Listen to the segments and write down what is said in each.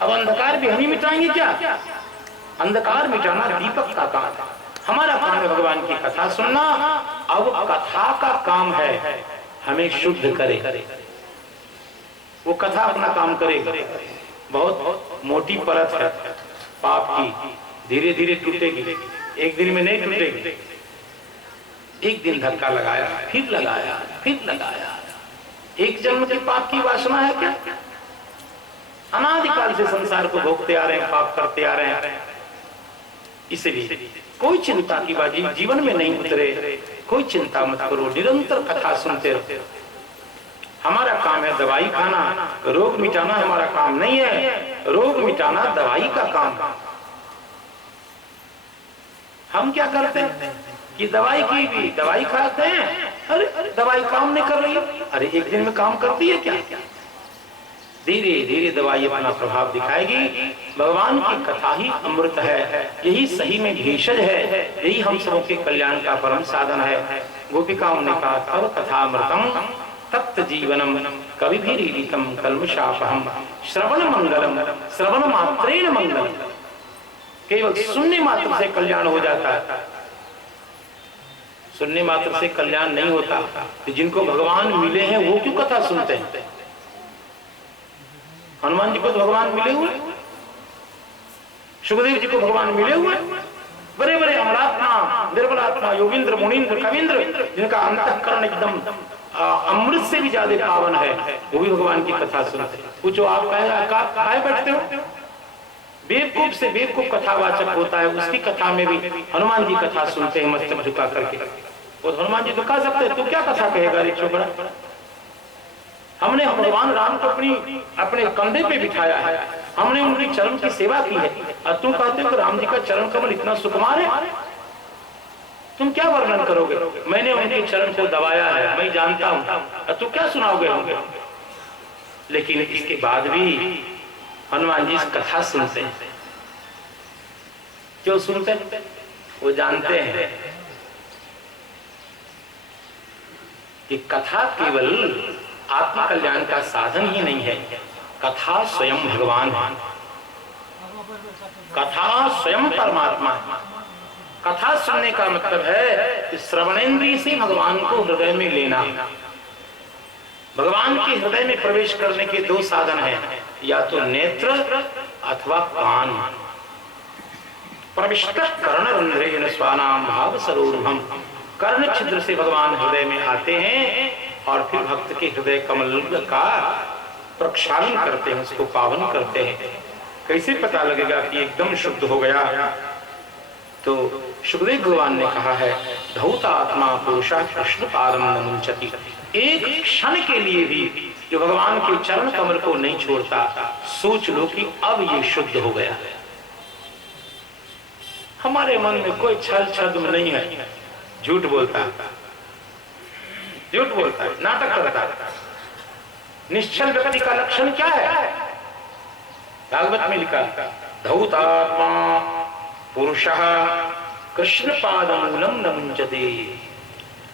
अब अंधकार भी हम ही मिटाएंगे क्या? अंधकार मिटाना दीपक का काम है, हमारा काम है भगवान की कथा सुनना। अब कथा का काम है हमें शुद्ध करे, वो कथा अपना काम करेगी। बहुत मोटी परत है पाप की, धीरे धीरे टूटेगी, एक दिन में नहीं टूटेगी। एक दिन धक्का लगाया, फिर लगाया, फिर लगाया। एक जन्म के पाप की वासना है क्या? अनादिकाल से संसार को भोगते आ रहे हैं, पाप करते आ रहे हैं। इसलिए कोई चिंता की बाजी जीवन में नहीं उतरे, कोई चिंता मत करो, निरंतर कथा सुनते रहो। हमारा काम है दवाई खाना, रोग मिटाना हमारा काम नहीं है। रोग मिटाना दवाई का काम है। हम क्या करते हैं कि दवाई की भी दवाई खाते हैं, अरे दवाई काम नहीं कर रही, अरे एक दिन में काम करती है क्या? धीरे धीरे दवाई अपना प्रभाव दिखाएगी। भगवान की कथा ही अमृत है, यही सही में भेषज है, यही हम सबों के कल्याण का परम साधन है। गोपिकाओं ने कहा तब कथामृतम तप्त जीवनम कवि भी रीतम कल्मषापहम श्रवण मंगलम श्रवण मात्रेण मंगलम। केवल सुनने मात्र से कल्याण हो जाता है, सुनने मात्र से कल्याण नहीं होता। तो जिनको भगवान मिले हैं वो क्यों कथा सुनते हैं? हनुमान जी को तो भगवान मिले हुए, सुखदेव जी को भगवान मिले हुए, बड़े बड़े अमरात्मा, निर्मलात्मा, योगींद्र, मुनींद्र, कवींद्र, जिनका अंतःकरण एकदम अमृत से भी ज्यादा पावन है, वो भी भगवान की कथा सुनते हैं। पूछो आप काहे बैठते हो? बेवकूफ से बेवकूफ कथावाचक होता है, उसकी कथा में भी हनुमान जी कथा सुनते हैं मस्तक झुका करके। और हनुमान जी तो कह सकते हैं तू क्या कथा कहेगा रे छोकरा? हमने भगवान राम को अपने कंधे पे बिठाया है, हमने उनके चरण की सेवा की है, और तुम कहते हो कि राम जी का चरण कमल इतना सुकुमार है, तुम क्या वर्णन करोगे? मैंने उनके चरण को दबाया है, मैं जानता हूं, और तू क्या सुनाओगे होंगे? लेकिन इसके बाद भी हनुमान जी कथा सुनते हैं। क्यों सुनते हैं? वो जानते हैं कि कथा केवल आत्म कल्याण का साधन ही नहीं है, कथा स्वयं भगवान है, कथा स्वयं परमात्मा है। कथा सुनने का मतलब है कि श्रवणेंद्रिय से भगवान को हृदय में लेना। भगवान के हृदय में प्रवेश करने के दो साधन हैं, या तो नेत्र अथवा कान। प्रविष्ट कर्णरंध्रेण स्वानाम भाव सरोरुहम। कर्ण छिद्र से भगवान हृदय में आते हैं और फिर भक्त के हृदय कमल का प्रक्षालन करते हैं, उसको पावन करते हैं। कैसे पता लगेगा कि एकदम शुद्ध हो गया? तो सुखदेव भगवान ने कहा है धौता आत्मा पुरुषा कृष्ण पादम न मुंचति। एक क्षण के लिए भी जो भगवान के चरण कमल को नहीं छोड़ता, सोच लो कि अब ये शुद्ध हो गया। हमारे मन में कोई छल छद्म नहीं है, झूठ बोलता है, झूठ बोलता है, नाटक करता है। निश्चल व्यक्ति का लक्षण क्या है? भागवत में लिखा धौतात्मा पुरुषः कृष्ण पादमूलम न मुंचते।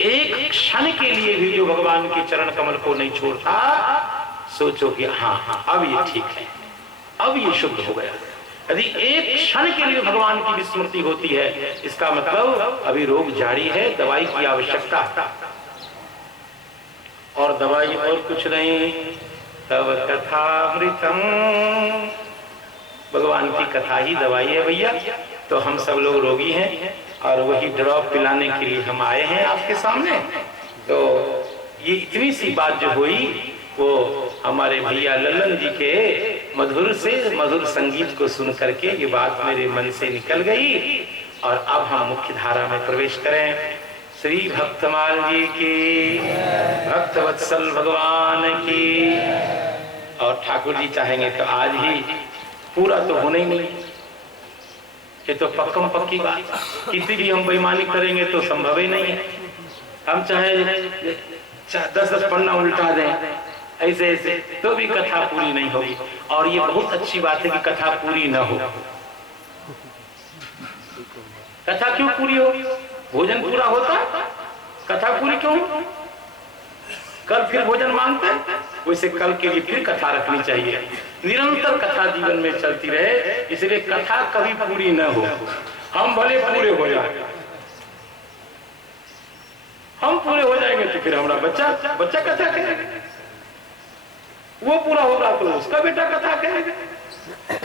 एक क्षण के लिए भी जो भगवान के चरण कमल को नहीं छोड़ता, सोचो कि हाँ अब ये ठीक है, अब ये शुद्ध हो गया। यदि एक क्षण के लिए भगवान की विस्मृति होती है, इसका मतलब अभी रोग जारी है, दवाई की आवश्यकता। और दवाई और कुछ नहीं, तब कथामृतम। भगवान की कथा ही दवाई है भैया। तो हम सब लोग रोगी हैं और वही ड्रॉप पिलाने के लिए हम आए हैं आपके सामने। तो ये इतनी सी बात जो हुई वो हमारे भैया लल्लन जी के मधुर से मधुर संगीत को सुन करके ये बात मेरे मन से निकल गई। और अब हम मुख्य धारा में प्रवेश करें। श्री भक्तमाल जी की, भक्तवत्सल भगवान की। और ठाकुर जी चाहेंगे तो आज ही पूरा तो होना ही नहीं, ये तो पक्कम पक्की बात। कितनी भी हम बेईमानी करेंगे तो संभव ही नहीं है। हम चाहे 10 पन्ना उल्टा दें ऐसे ऐसे तो भी कथा पूरी नहीं होगी। और ये बहुत अच्छी बात है कि कथा पूरी न हो। कथा क्यों पूरी हो? भोजन पूरा होता, कथा पूरी क्यों? कल फिर भोजन मांगते, वैसे कल के लिए फिर कथा रखनी चाहिए। निरंतर कथा जीवन में चलती रहे, इसलिए कथा कभी पूरी न हो। हम भले पूरे हो जाए, हम पूरे हो जाएंगे तो फिर हमारा बच्चा कथा कहेगा, वो पूरा होगा तो उसका बेटा कथा कहेगा।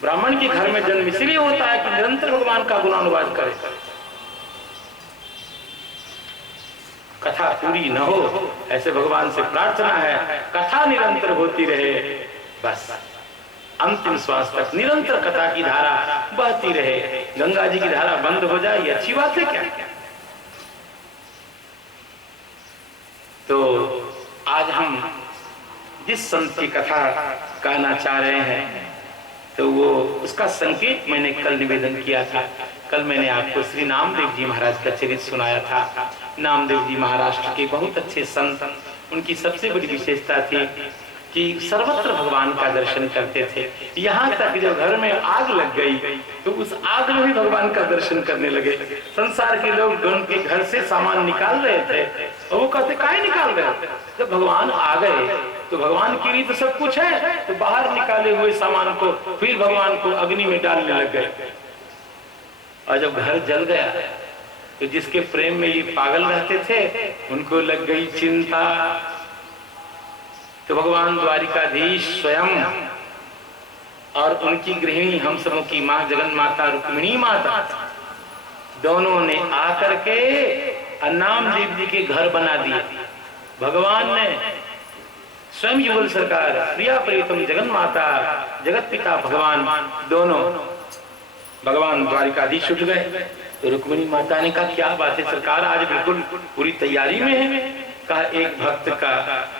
ब्राह्मण के घर में जन्म इसलिए होता है कि निरंतर भगवान का गुणानुवाद करे। कथा पूरी न हो, ऐसे भगवान से प्रार्थना है कथा निरंतर होती रहे, बस अंतिम श्वास तक निरंतर कथा की धारा बहती रहे। गंगा जी की धारा बंद हो जाए ये अच्छी बात है क्या? तो आज हम जिस संत की कथा कहना चाह रहे हैं तो वो उसका संकेत मैंने कल निवेदन किया था। कल मैंने आपको श्री नामदेव जी महाराज का चरित्र सुनाया था। नामदेव जी महाराष्ट्र के बहुत अच्छे संत, उनकी सबसे बड़ी विशेषता थी कि सर्वत्र भगवान का दर्शन करते थे। यहाँ तक जब घर में आग लग गई तो उस आग में भी भगवान का दर्शन करने लगे। संसार के लोग उनके घर से सामान निकाल रहे थे और वो कहते काहे निकाल रहे थे? जब भगवान आ गए तो भगवान के लिए तो सब कुछ है, तो बाहर निकाले हुए सामान को फिर भगवान को अग्नि में डालने लग गए। और जब घर जल गया तो जिसके प्रेम में ये पागल रहते थे उनको लग गई चिंता। तो भगवान द्वारिकाधीश स्वयं और उनकी गृहिणी हम सबों की माँ जगन माता रुक्मिणी माता दोनों ने आकर के नामदेव जी के घर बना दिए। भगवान ने स्वयं युगल सरकार, प्रिया प्रियतम जगन माता, जगत पिता भगवान दोनों भगवान द्वारिकाधीश उठ गए। तो रुक्मिणी माता ने कहा क्या बात है सरकार, आज बिल्कुल पूरी तैयारी में है। कहा एक भक्त का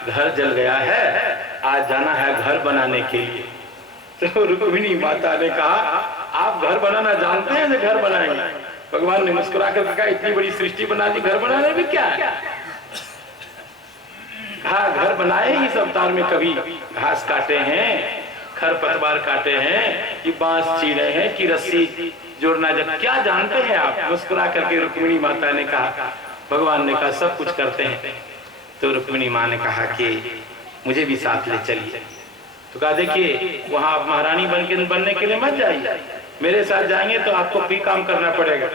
घर जल गया है, आज जाना है घर बनाने के लिए। तो रुक्मिणी माता ने कहा आप घर बनाना जानते हैं जो घर बनाएंगे? भगवान ने मुस्कुरा कर कहा इतनी बड़ी सृष्टि बना दी, घर बनाने में क्या है? कहा घर बनाए इस अवतार में कभी घास काटे हैं, खरपतवार काटे हैं, कि बांस चीरे हैं, कि रस्सी जोड़ना, जब क्या जानते हैं आप? मुस्कुरा करके रुक्मिणी माता ने कहा। भगवान ने कहा सब कुछ करते हैं। तो रुक्मिणी माँ ने कहा कि मुझे भी साथ ले चलिए। तो कहा देखिए वहां आप महारानी बनने के लिए मत जाइए, मेरे साथ जाएंगे तो आपको भी काम करना पड़ेगा।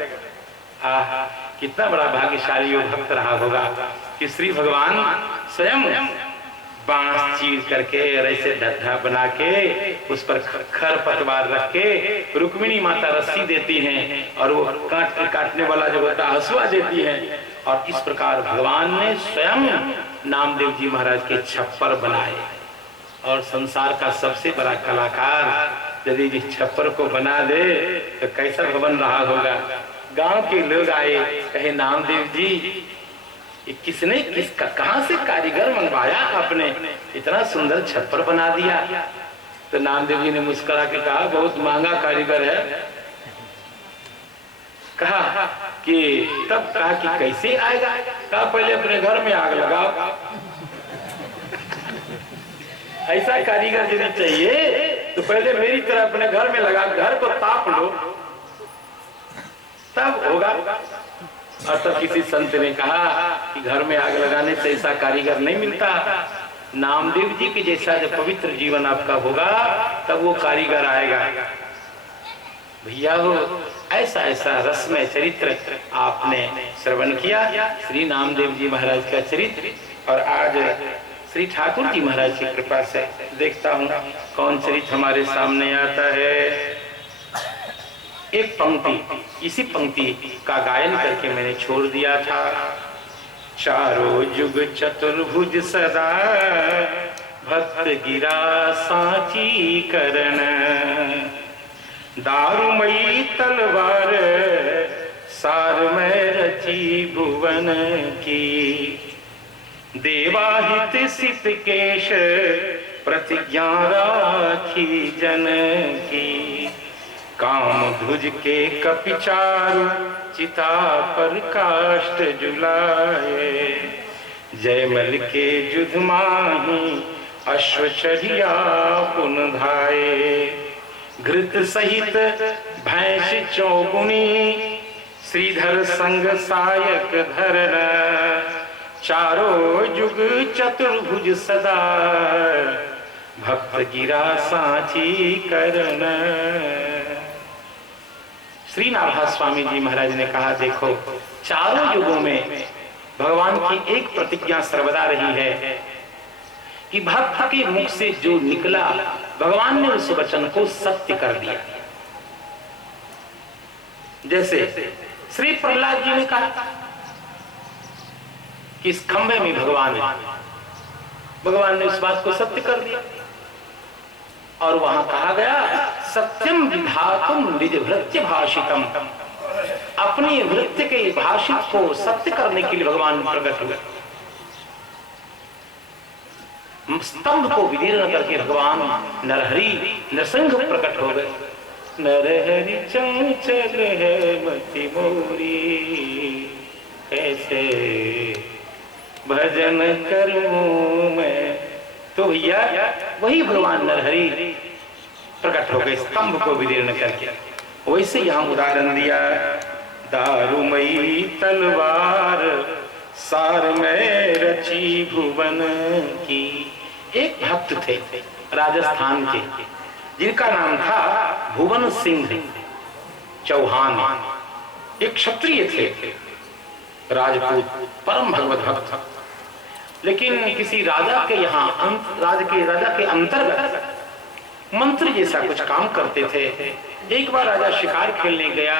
आहा कितना बड़ा भाग्यशाली वो भक्त रहा होगा कि श्री भगवान स्वयं बांस चीर करके और ऐसे ढड्ढा बना के उस पर खरपतवार रख के रुक्मिणी माता रस्सी देती हैं और वो काटने वाला जो होता है हंसुआ देती है। और इस प्रकार भगवान ने स्वयं नामदेव जी महाराज के छप्पर बनाए। और संसार का सबसे बड़ा कलाकार यदि जिस छप्पर को बना दे तो कैसा भवन रहा होगा। गांव के लोग आए, कहे नामदेव जी किसका कहां से कारीगर मंगवाया आपने, इतना सुंदर छप्पर बना दिया। तो नामदेव जी ने मुस्कुरा के कहा बहुत महंगा कारीगर है। कहा कि तब कहा कि कैसे आएगा? कहा पहले अपने घर में आग लगाओ। ऐसा कारीगर यदि चाहिए तो पहले मेरी तरह अपने घर में लगा, घर को ताप लो तब होगा। और तब किसी संत ने कहा कि घर में आग लगाने से ऐसा कारीगर नहीं मिलता, नामदेव जी के जैसा जब पवित्र जीवन आपका होगा तब वो कारीगर आएगा। भैया हो ऐसा ऐसा रसमय चरित्र आपने श्रवण किया, श्री नामदेव जी महाराज का चरित्र। और आज श्री ठाकुर जी महाराज की कृपा से देखता हूँ कौन चरित्र हमारे सामने आता है। एक पंक्ति, इसी पंक्ति का गायन करके मैंने छोड़ दिया था। चारों युग चतुर्भुज सदा भक्त गिरा सांची करण, दारुमयी तलवार सार में रची भुवन की, देवाहित सित केश प्रतिज्ञा राखी जन की, काम ध्वज के कपिचारु चिता पर काष्ठ जुलाए, जयमल के जुध माही अश्वचर्या पुन धाये, घृत सहित भैंस चौगुनी श्रीधर संग सायक धरन, चारों जुग चतुर्भुज सदा, भक्त गिरा सांची करण। श्री नाभास स्वामी जी महाराज ने कहा, देखो चारों युगों में भगवान की एक प्रतिज्ञा सर्वदा रही है कि भक्त के मुख से जो निकला, भगवान ने उस वचन को सत्य कर दिया। जैसे श्री प्रहलाद जी ने कहा कि इस खंभे में भगवान है, भगवान ने उस बात को सत्य कर दिया। और वहां कहा गया, सत्यम विधातुम निज भृत्य भाषितम, अपनी भृत्य के भाषित को सत्य करने के लिए भगवान प्रकट हुए। स्तंभ को विदीर्ण करके भगवान नरहरि नरसिंह प्रकट हो गए। नरहरि चंचल है मति मोरी, कैसे भजन करूं मैं। तो भैया वही भगवान नरहरि प्रकट हो गए स्तंभ को विदीर्ण करके। वैसे यहां उदाहरण दिया, दारुमयी तलवार सार में रची भुवन की। एक भक्त थे राजस्थान के, जिनका नाम था भुवन सिंह चौहान। एक क्षत्रिय थे, राजपूत, परम भगवत भक्त। लेकिन किसी राजा के यहाँ राजा के अंतर्गत मंत्री जैसा कुछ काम करते थे। एक बार राजा शिकार खेलने गया,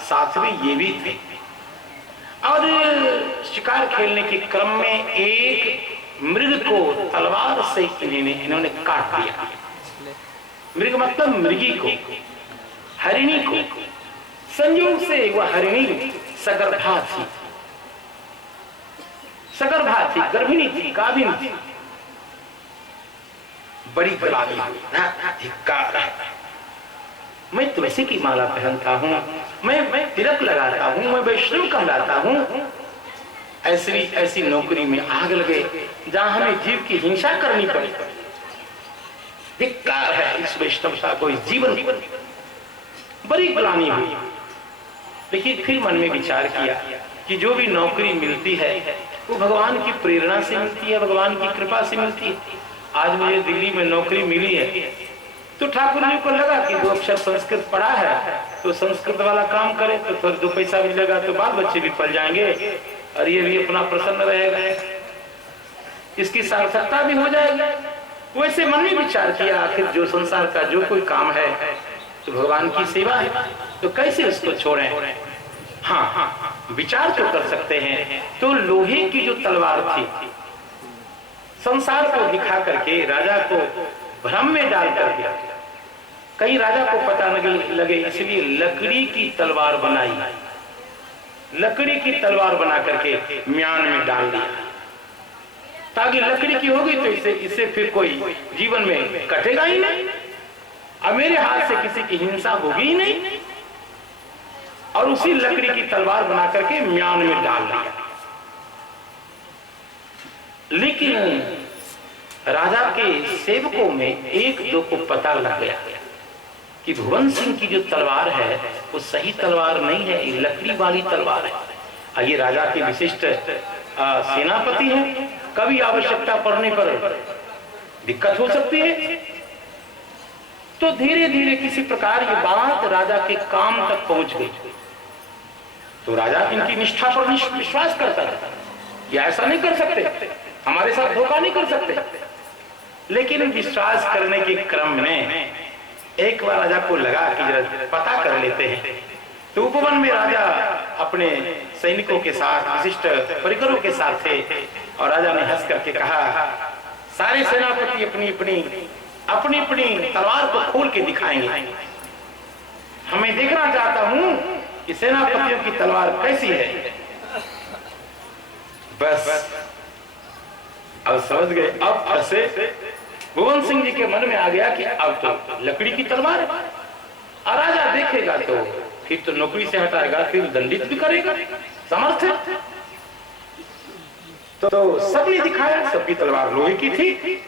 साथ में ये भी थे। और शिकार खेलने के क्रम में एक मृग को तलवार से इन्होंने काट दिया। मृग मतलब मृगी को, हरिणी को। संयोग से वह हरिणी सगर्भा थी, गर्भिणी थी, गाभिन थी। बड़ी बलानी, मैं तुलसी की माला पहनता हूँ, मैं तिलक लगाता हूँ, मैं वैष्णव कहलाता हूँ। ऐसी नौकरी में आग लगे जहां हमें जीव की हिंसा करनी पड़े। धिक्कार है इस वैष्णवता को, इस जीवन बड़ी ग्लानि हुई। लेकिन फिर मन में विचार किया कि जो भी नौकरी मिलती है वो भगवान की प्रेरणा से मिलती है, भगवान की कृपा से मिलती है। आज मुझे दिल्ली में नौकरी मिली है तो ठाकुर जी को लगा कि 2 अक्षर संस्कृत पढ़ा है तो संस्कृत वाला काम करे तो थोड़ा 2 पैसा मिलेगा तो बाल बच्चे भी पल जाएंगे और ये भी अपना प्रसन्न रहेगा, इसकी सार्थकता भी हो जाएगी। वैसे मन में विचार किया, आखिर जो संसार का जो कोई काम है तो भगवान की सेवा है, तो कैसे उसको छोड़ें। हाँ, विचार तो कर सकते हैं। तो लोहे की जो तलवार थी, संसार को दिखा करके राजा को भ्रम में डाल कर दिया। कहीं राजा को पता न लगे, इसलिए लकड़ी की तलवार बनाई, लकड़ी की तलवार बना करके म्यान में डाल दिया, ताकि लकड़ी की होगी तो इससे फिर कोई जीवन में कटेगा ही नहीं, अब मेरे हाथ से किसी की हिंसा होगी ही नहीं। और उसी लकड़ी की तलवार बना करके म्यान में डाल दिया। लेकिन राजा के सेवकों में 1-2 को पता लग गया कि भुवन सिंह की जो तलवार है वो सही तलवार नहीं है, ये लकड़ी वाली तलवार है। ये राजा के विशिष्ट सेनापति हैं, कभी आवश्यकता पड़ने पर दिक्कत हो सकती है। तो धीरे धीरे किसी प्रकार ये बात राजा के काम तक पहुंच गई। तो राजा इनकी निष्ठा पर विश्वास करता था, ये ऐसा नहीं कर सकते, हमारे साथ धोखा नहीं कर सकते। लेकिन विश्वास करने के क्रम में एक बार राजा को लगा कि जरा पता कर लेते हैं। तो उपवन में राजा अपने सैनिकों के साथ, विशिष्ट परिकरों के साथ थे और राजा ने हंस करके कहा, सारे सेनापति अपनी अपनी तलवार को खोल के दिखाएंगे, हमें देखना चाहता हूं कि सेनापतियों की तलवार कैसी है। बस अब समझ गए, अब ऐसे भुवन सिंह जी के मन में आ गया कि अब तो लकड़ी की तलवार है, और राजा देखेगा तो फिर तो नौकरी से हटाएगा, फिर दंडित भी करेगा, समर्थ है। तो सबने दिखाया, सबकी तलवार लोहे की थी।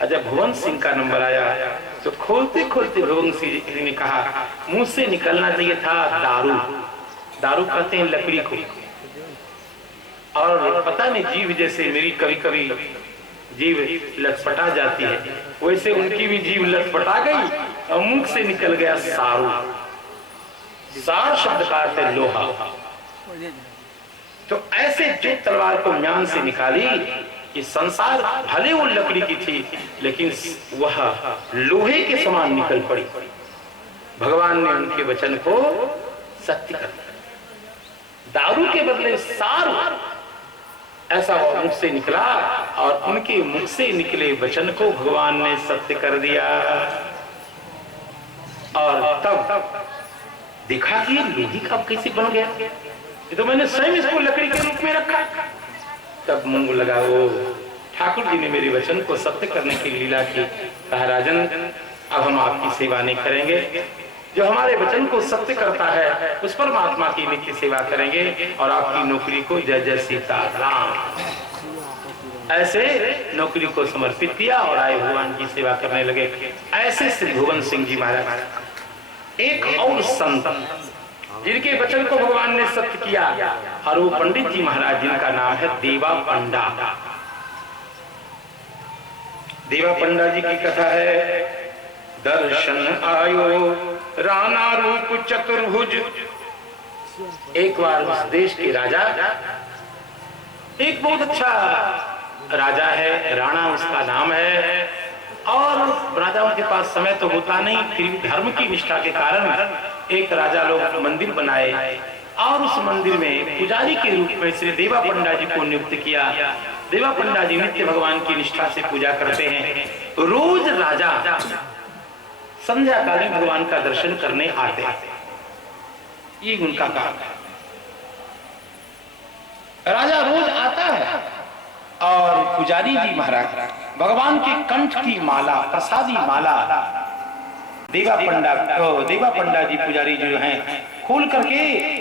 और जब भुवन सिंह का नंबर आया तो खोलते खोलते भुवन सिंह जी ने कहा, मुंह से निकलना चाहिए था दारू, दारू कहते हैं लकड़ी को, और पता नहीं जीभ जैसे मेरी कभी कभी जीभ लटपटा जाती है, वैसे उनकी भी जीभ लटपटा गई और मुख से निकल गया सारू। सार शब्द का अर्थ है लोहा। तो ऐसे जो तलवार को म्यान से निकाली कि संसार भले वो लकड़ी की थी लेकिन वह लोहे के समान निकल पड़ी। भगवान ने उनके वचन को सत्य कर दिया। दारू के बदले सार ऐसा मुख से निकला और उनके मुख से निकले वचन को भगवान ने सत्य कर दिया। और तब देखा कि लोही का कैसे बन गया, ये तो मैंने स्वयं इसको लकड़ी के रूप में रखा। तब मुंह लगा, वो ठाकुर जी ने मेरे वचन को सत्य करने की लीला की। कहा राजन अब हम आपकी सेवा नहीं करेंगे, जो हमारे वचन को सत्य करता है उस परमात्मा की नित्य सेवा करेंगे और आपकी नौकरी को जय जय सीताराम ऐसे नौकरी को समर्पित किया और आए भगवान की सेवा करने लगे। ऐसे श्री भुवन सिंह जी महाराज एक और संत जिनके वचन को भगवान ने सत्य किया, और वो पंडित जी महाराज जिनका नाम है देवा पंडा। देवा पंडा जी की कथा है। दर्शन आयो राणा रूप चतुर्भुज। एक बार उस देश के राजा, एक बहुत अच्छा राजा है, राणा उसका नाम है, और राजाओं के पास समय तो होता नहीं, फिर धर्म की निष्ठा के कारण एक राजा लोग मंदिर बनाए और उस मंदिर में पुजारी के रूप में श्री देवा पंडा जी को नियुक्त किया। देवा पंडा जी नित्य भगवान की निष्ठा से पूजा करते हैं। रोज राजा संध्या कालीन भगवान का दर्शन करने आते हैं, ये उनका काम है। राजा रोज आता है और पुजारी जी महाराज भगवान के कंठ की माला, प्रसादी माला देवा पंडा जी पुजारी जो हैं खोल करके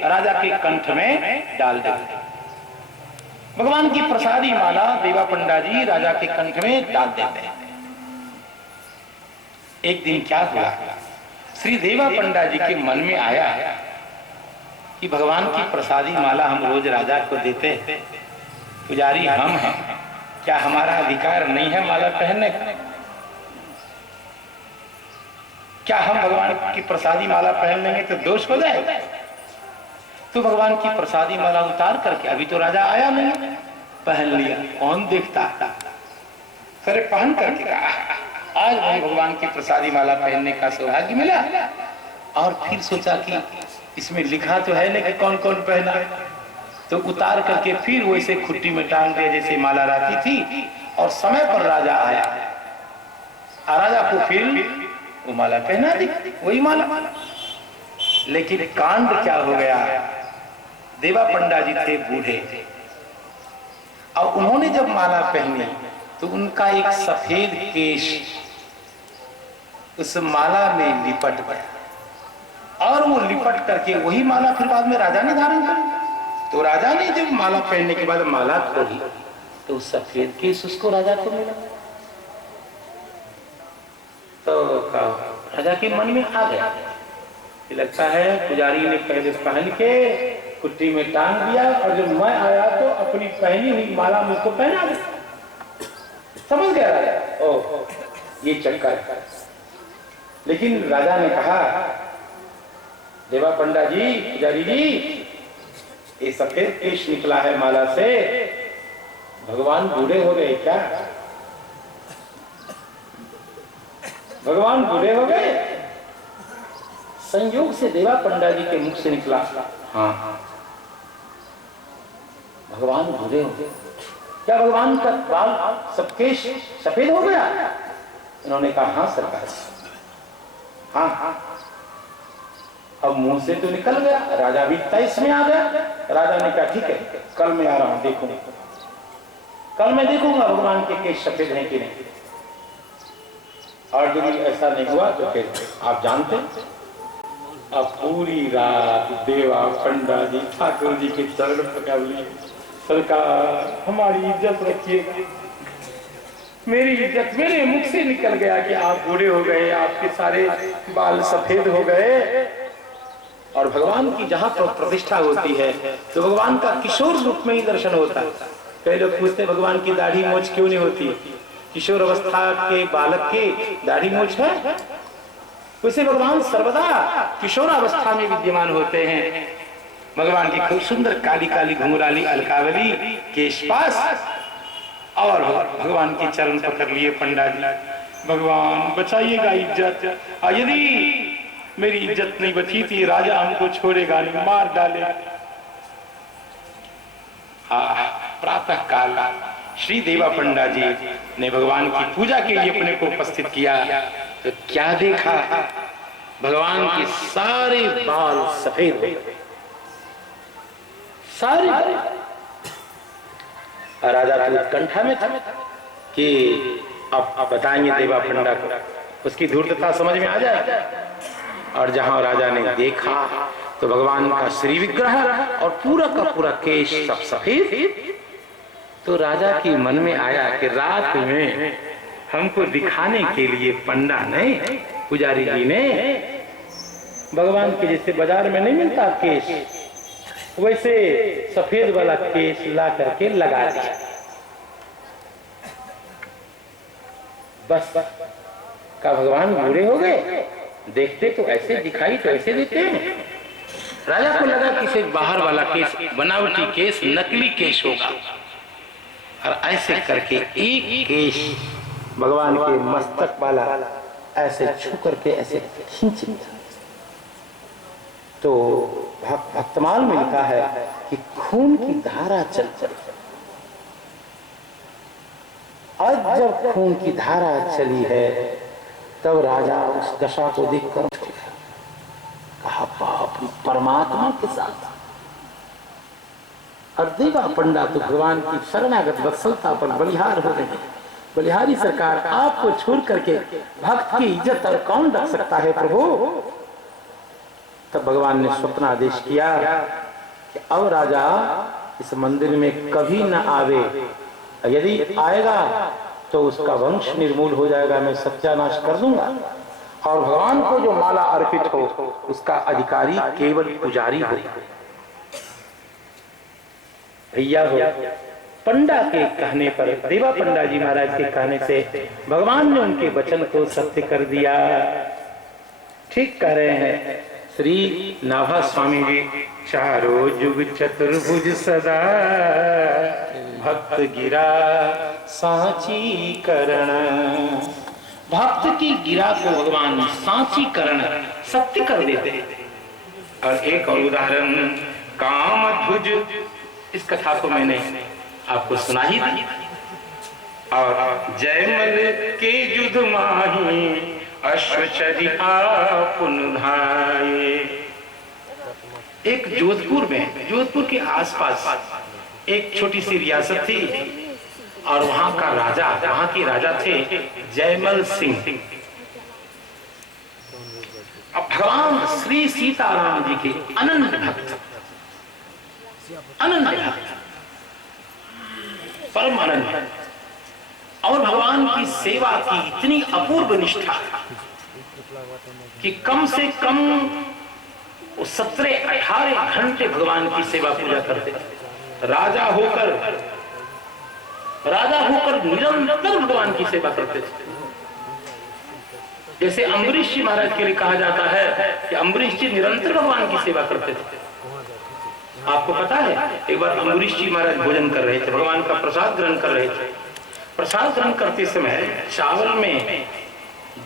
राजा के कंठ में डाल देते। भगवान की प्रसादी माला देवा पंडा जी राजा के कंठ में डाल देते हैं। एक दिन क्या हुआ, श्री देवा पंडा जी के मन में आया कि भगवान की प्रसादी माला हम रोज राजा को देते हैं, पुजारी हम हैं, क्या हमारा अधिकार नहीं है माला पहनने का? क्या हम भगवान की प्रसादी माला पहन लेंगे तो दोष हो जाएगा? तो भगवान की प्रसादी माला उतार करके, अभी तो राजा आया नहीं, पहन लिया। कौन देखता, अरे पहन करके कहा आज मुझे भगवान की प्रसादी माला पहनने का सौभाग्य मिला। और फिर सोचा कि इसमें लिखा तो है नहीं कि कौन कौन पहना, तो उतार करके फिर वैसे खुट्टी में टांग दिया जैसे माला रखी थी। और समय पर राजा आया, राजा को फिर वो माला पहना दी, वही माला। लेकिन कांड क्या हो गया, देवा पंडा जी थे बूढ़े, और उन्होंने जब माला पहनी तो उनका एक सफेद केश उस माला में लिपट गया, और वो लिपट करके वही माला फिर बाद में राजा ने धारण कर। तो राजा ने जब माला पहनने के बाद माला खोली तो सफेद केस उसको राजा को मिला। तो राजा के मन में आ गया, लगता है पुजारी ने पहले पहन के कुट्टी में टांग दिया और जब मैं आया तो अपनी पहनी हुई माला मुझको पहना दिया। समझ गया राजा, ओ ये चक्कर है। लेकिन राजा ने कहा, देवा पंडा जी, पुजारी जी, ये सफेद केश निकला है माला से, भगवान बूढ़े हो गए क्या? भगवान बूढ़े हो गए? संयोग से देवा पंडा जी के मुख से निकला, हाँ भगवान बूढ़े हो गए क्या? भगवान का बाल सब केश सफेद हो गया? इन्होंने कहा हाँ सरकार, हाँ। अब मुंह से तो निकल गया, राजा भी तैस में आ गया। राजा ने कहा ठीक है, कल मैं आ रहा हूं, देखूंगा, कल मैं देखूंगा भगवान के केश सफेद हैं कि नहीं। और यदि ऐसा नहीं हुआ तो फिर आप जानते, अब पूरी रात देवा पंडा जी ठाकुर जी के चरण पकड़ लिए, सरकार हमारी इज्जत रखिए। मेरी इज्जत मेरे मुख से निकल गया कि आप बूढ़े हो गए, आपके सारे बाल सफेद हो गए, और भगवान की जहाँ पर प्रतिष्ठा होती है तो भगवान का किशोर रूप में ही दर्शन होता है। कई लोग पूछते हैं भगवान की दाढ़ी मूछ क्यों नहीं होती? किशोर अवस्था के बालक के दाढ़ी मूछ है, वैसे भगवान सर्वदा किशोर अवस्था में विद्यमान होते हैं। भगवान की खूब सुंदर काली काली घुंघराली अलकावली केशपास, और भगवान के चरण पकड़ लिए पंडा जी, भगवान बचाइएगा इज्जत, यदि मेरी इज्जत नहीं बची थी राजा हमको छोड़ेगा नहीं, मार डाले। प्रातः काल श्री देवा पंडा जी ने भगवान की पूजा के लिए अपने को उपस्थित किया तो क्या देखा, भगवान के सारे बाल सफेद हो गए, सारे। राजा तो उत्कंठा में था कि अब बताएंगे देवा पंडा को, उसकी धूर्तता समझ में आ जाए। और जहां राजा ने देखा तो भगवान का श्री विग्रह और पूरा का पूरा केश सब सफेद, तो राजा के मन में आया कि रात में हमको दिखाने के लिए पंडा ने, पुजारी जी ने, भगवान के जैसे बाजार में नहीं मिलता केश, वैसे सफेद वाला केश ला करके लगा दिया। बस का भगवान बुरे हो गए, देखते तो ऐसे दिखाई तो ऐसे देते हैं। राजा को लगा कि सिर्फ बाहर वाला केस बनावटी केस, नकली केस होगा, और ऐसे करके एक केस भगवान के मस्तक वाला ऐसे छू करके ऐसे खींच लिया। तो भक्तमाल में लिखा है कि खून की धारा चल चली। आज जब खून की धारा चली है तब राजा उस दशा को देखकर कहा बाप, परमात्मा के साथ। और देवा पंडा तो भगवान की शरणागत वत्सलता पर बलिहार हो गए। बलिहारी सरकार, आपको छोड़ करके भक्त की इज्जत और कौन रख सकता है प्रभु? तब भगवान ने स्वप्न आदेश किया कि अब राजा इस मंदिर में कभी न आवे, यदि आएगा तो उसका वंश निर्मूल हो जाएगा, मैं सत्यानाश कर दूंगा, और भगवान को जो माला अर्पित हो उसका अधिकारी केवल पुजारी हो। भैया हो, पंडा के कहने पर, देवा पंडा जी महाराज के कहने से भगवान ने उनके वचन को सत्य कर दिया। ठीक कह रहे हैं श्री नाभा स्वामी जी, चारों जुग चतुर्भुज सदा भक्त गिरा सांची करण। भक्त की गिरा को भगवान सांची करण, सत्य कर देते हैं। और एक और उदाहरण, कामध्वज, इस कथा को मैंने आपको सुना ही थी। और जयमल के युद्ध माही अश्वचर्या पुन धाये। एक जोधपुर में, जोधपुर के आसपास एक छोटी सी रियासत थी, और वहां का राजा, वहां के राजा थे जयमल सिंह। अब भगवान श्री सीताराम जी के अनंत भक्त, अनंत भक्त, परम अनंत, और भगवान की सेवा की इतनी अपूर्व निष्ठा कि कम से कम 17-18 घंटे भगवान की सेवा पूजा करते। राजा होकर निरंतर भगवान की सेवा करते थे। जैसे अम्बरीश जी महाराज के लिए कहा जाता है कि अम्बरीश जी निरंतर भगवान की सेवा करते थे। आपको पता है, एक बार अम्बरीश जी महाराज भोजन कर रहे थे, भगवान का प्रसाद ग्रहण कर रहे थे। प्रसाद ग्रहण करते समय चावल में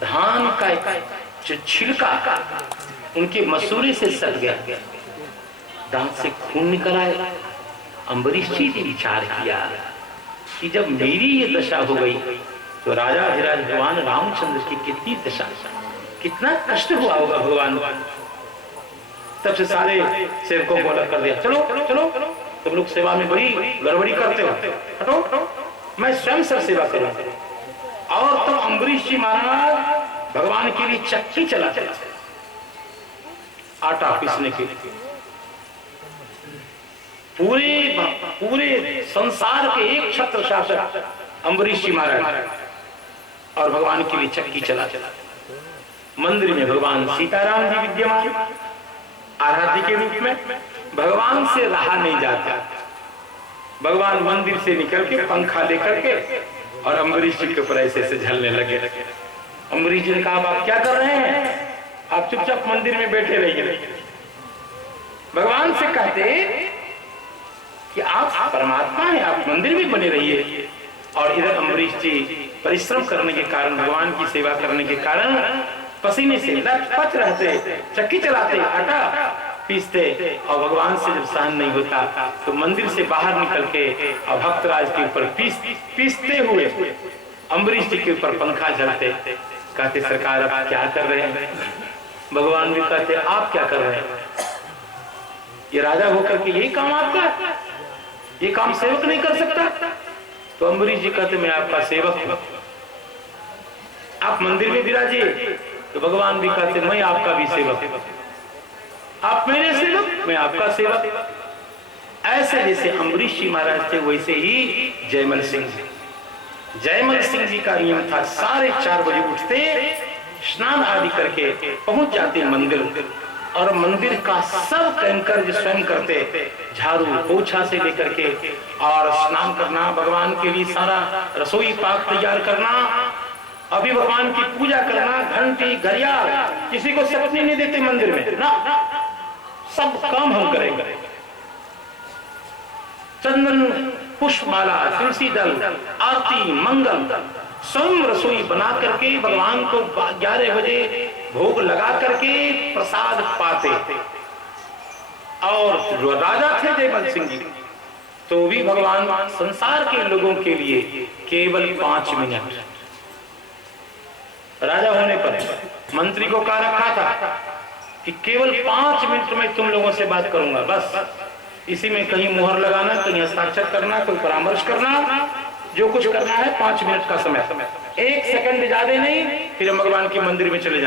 धान का जो छिलका उनके मसूरे से सट गया, दांत से खून निकल आया। अम्बरीश जी ने विचार किया कि जब मेरी ये दशा हो गई तो राजा अधिराज भगवान रामचंद्र की कितनी दशा, कितना कष्ट हुआ होगा भगवान। तब से सारे सेवकों को अलग कर दिया, चलो चलो तुम लोग सेवा में बड़ी गड़बड़ी करते हो, हटो, मैं स्वयं सर सेवा करूं। और तब अम्बरीश जी महाराज भगवान के लिए चक्की चला आटा पीसने के लिए। पूरे संसार के एक छत्र शासक अम्बरीश जी महाराज, और भगवान के लिए चक्की चला। मंदिर में भगवान सीताराम जी विद्यमान, आराध्य के रूप में। भगवान से रहा नहीं जाता। भगवान मंदिर से निकल के पंखा लेकर के और अम्बरीश जी के ऊपर ऐसे ऐसे झलने लगे। अम्बरीश जी ने कहा, आप क्या कर रहे हैं? आप चुपचाप मंदिर में बैठे रहिए। भगवान से कहते कि आप परमात्मा हैं, आप मंदिर में बने रहिए। और इधर अम्बरीश जी परिश्रम करने के कारण, भगवान की सेवा करने के कारण पसीने से लथपथ रहते, चक्की चलाते, आटा पीसते, और भगवान से जब सहन नहीं होता तो मंदिर से बाहर निकल के और भक्तराज के ऊपर पीसते हुए अम्बरीश जी के ऊपर पंखा झलते। कहते, सरकार आप क्या कर रहे हैं? भगवान भी कहते, आप क्या कर रहे हैं? ये राजा होकर के यही काम आपका? ये काम सेवक नहीं कर सकता? तो अम्बरीश जी कहते, मैं आपका सेवक हूं, आप मंदिर में विराजिए। तो भगवान भी कहते, मैं आपका भी सेवक हूं, आप मेरे सेवक, मैं आपका सेवक। ऐसे जैसे अम्बरीश जी महाराज थे, वैसे ही जयमल सिंह जी। जयमल सिंह जी का नियम था, 4:30 बजे उठते, स्नान आदि करके पहुंच जाते मंदिर, और मंदिर का सब कैंकर जो स्वयं करते, झाड़ू पोछा से लेकर के, और स्नान करना, भगवान के लिए सारा रसोई पाक तैयार करना, अभी भगवान की पूजा करना, घंटी घड़ियाल, किसी को सकने नहीं देते मंदिर में ना, सब काम हम करेंगे। चंदन पुष्पमाला, तुलसी दल, आरती, मंगल, स्वयं रसोई बना करके भगवान को 11 बजे भोग लगा करके प्रसाद पाते। और जो राजा थे जयमल सिंह जी, तो भी भगवान संसार के लोगों के लिए केवल 5 मिनट, राजा होने पर मंत्री को कहा रखा था कि केवल 5 मिनट में तुम लोगों से बात करूंगा, बस। इसी में कहीं मुहर लगाना, कहीं हस्ताक्षर करना, कोई परामर्श करना, जो कुछ करना है 5 मिनट का समय, 1 सेकंड ज्यादा नहीं, फिर हम भगवान के मंदिर में चले जाएं।